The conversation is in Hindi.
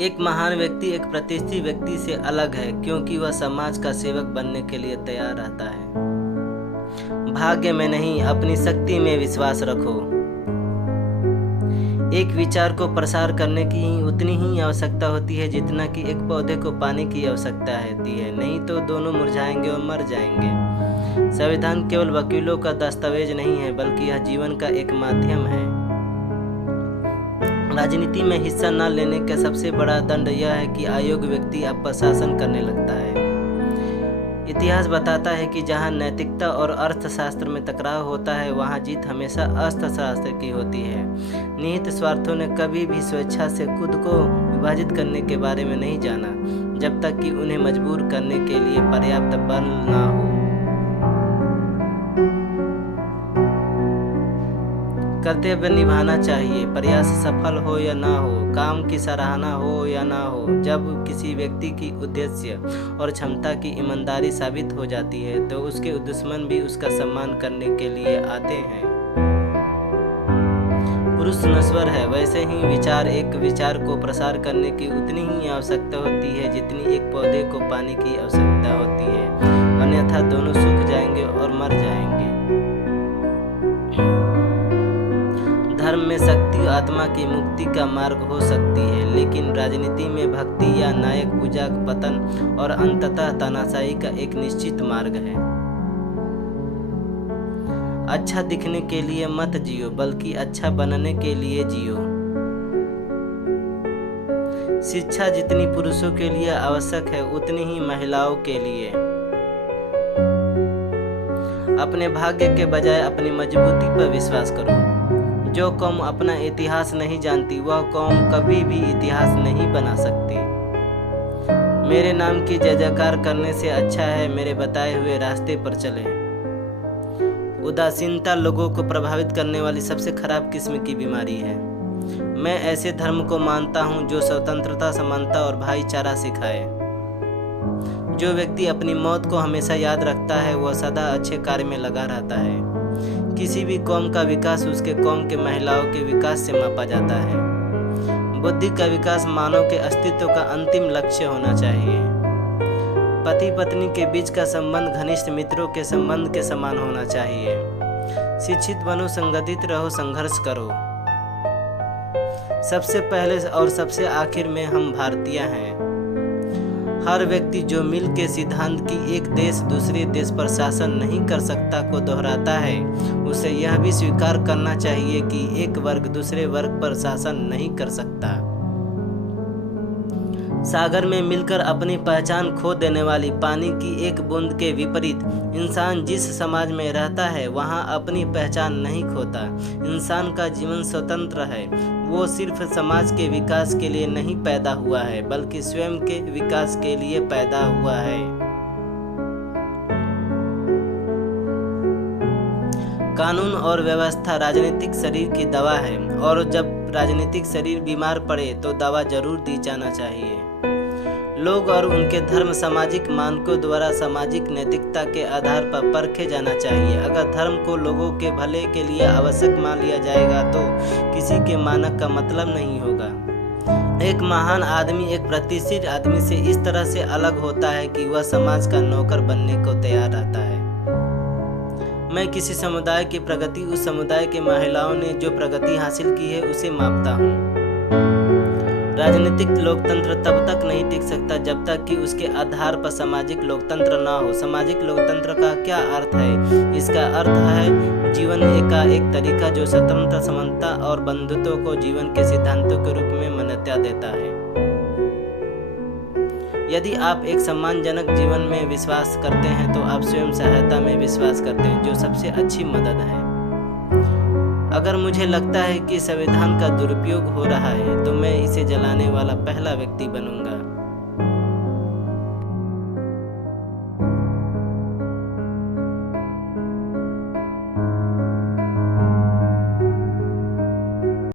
एक महान व्यक्ति एक प्रतिष्ठित व्यक्ति से अलग है क्योंकि वह समाज का सेवक बनने के लिए तैयार रहता है। भाग्य में नहीं, अपनी शक्ति में विश्वास रखो। एक विचार को प्रसार करने की उतनी ही आवश्यकता होती है जितना कि एक पौधे को पानी की आवश्यकता होती है, नहीं तो दोनों मुरझाएंगे और मर जाएंगे। संविधान केवल वकीलों का दस्तावेज नहीं है, बल्कि यह जीवन का एक माध्यम है। राजनीति में हिस्सा न लेने का सबसे बड़ा दंड यह है कि अयोग्य व्यक्ति आप पर शासन करने लगता है। इतिहास बताता है कि जहां नैतिकता और अर्थशास्त्र में टकराव होता है, वहां जीत हमेशा अर्थशास्त्र की होती है। निहित स्वार्थों ने कभी भी स्वेच्छा से खुद को विभाजित करने के बारे में नहीं जाना, जब तक कि उन्हें मजबूर करने के लिए पर्याप्त बल न हो। कर्तव्य निभाना चाहिए, प्रयास सफल हो या ना हो, काम की सराहना हो या ना हो। जब किसी व्यक्ति की उद्देश्य और क्षमता की ईमानदारी साबित हो जाती है, तो उसके दुश्मन भी उसका सम्मान करने के लिए आते हैं। पुरुष नश्वर है, वैसे ही एक विचार को प्रसार करने की उतनी ही आवश्यकता होती है जितनी एक पौधे को पानी की आवश्यकता होती है, अन्यथा दोनों सूख जाएंगे और मर जाएंगे। धर्म में शक्ति आत्मा की मुक्ति का मार्ग हो सकती है, लेकिन राजनीति में भक्ति या नायक पूजा पतन और अंततः तानाशाही का एक निश्चित मार्ग है। अच्छा दिखने के लिए मत जियो, बल्कि अच्छा बनने के लिए जियो। शिक्षा जितनी पुरुषों के लिए आवश्यक है, उतनी ही महिलाओं के लिए। अपने भाग्य के बजाय अपनी मजबूती पर विश्वास करो। जो कौम अपना इतिहास नहीं जानती, वह कौम कभी भी इतिहास नहीं बना सकती। मेरे नाम की जय जयकार करने से अच्छा है मेरे बताए हुए रास्ते पर चले। उदासीनता लोगों को प्रभावित करने वाली सबसे खराब किस्म की बीमारी है। मैं ऐसे धर्म को मानता हूँ जो स्वतंत्रता, समानता और भाईचारा सिखाए। जो व्यक्ति अपनी मौत को हमेशा याद रखता है, वह सदा अच्छे कार्य में लगा रहता है। किसी भी कौम का विकास उसके कौम के महिलाओं के विकास से मापा जाता है। बुद्धि का विकास मानव के अस्तित्व का अंतिम लक्ष्य होना चाहिए। पति पत्नी के बीच का संबंध घनिष्ठ मित्रों के संबंध के समान होना चाहिए। शिक्षित बनो, संगठित रहो, संघर्ष करो। सबसे पहले और सबसे आखिर में हम भारतीय हैं। हर व्यक्ति जो मिल के सिद्धांत की एक देश दूसरे देश पर शासन नहीं कर सकता को दोहराता है, उसे यह भी स्वीकार करना चाहिए कि एक वर्ग दूसरे वर्ग पर शासन नहीं कर सकता। सागर में मिलकर अपनी पहचान खो देने वाली पानी की एक बूंद के विपरीत इंसान जिस समाज में रहता है, वहाँ अपनी पहचान नहीं खोता। इंसान का जीवन स्वतंत्र है। वो सिर्फ समाज के विकास के लिए नहीं पैदा हुआ है, बल्कि स्वयं के विकास के लिए पैदा हुआ है। कानून और व्यवस्था राजनीतिक शरीर की दवा है, और जब राजनीतिक शरीर बीमार पड़े तो दवा जरूर दी जाना चाहिए। लोग और उनके धर्म सामाजिक मानकों द्वारा सामाजिक नैतिकता के आधार पर परखे जाना चाहिए। अगर धर्म को लोगों के भले के लिए आवश्यक मान लिया जाएगा तो किसी के मानक का मतलब नहीं होगा। एक महान आदमी एक प्रतिष्ठित आदमी से इस तरह से अलग होता है कि वह समाज का नौकर बनने को तैयार रहता है। मैं किसी समुदाय की प्रगति उस समुदाय के महिलाओं ने जो प्रगति हासिल की है उसे मापता हूँ। राजनीतिक लोकतंत्र तब तक नहीं टिक सकता जब तक कि उसके आधार पर सामाजिक लोकतंत्र न हो। सामाजिक लोकतंत्र का क्या अर्थ है? इसका अर्थ है जीवन का एक तरीका जो स्वतंत्रता, समानता और बंधुत्व को जीवन के सिद्धांतों के रूप में मान्यता देता है। यदि आप एक सम्मानजनक जीवन में विश्वास करते हैं तो आप स्वयं सहायता में विश्वास करते हैं, जो सबसे अच्छी मदद है। अगर मुझे लगता है कि संविधान का दुरुपयोग हो रहा है तो मैं इसे जलाने वाला पहला व्यक्ति बनूंगा।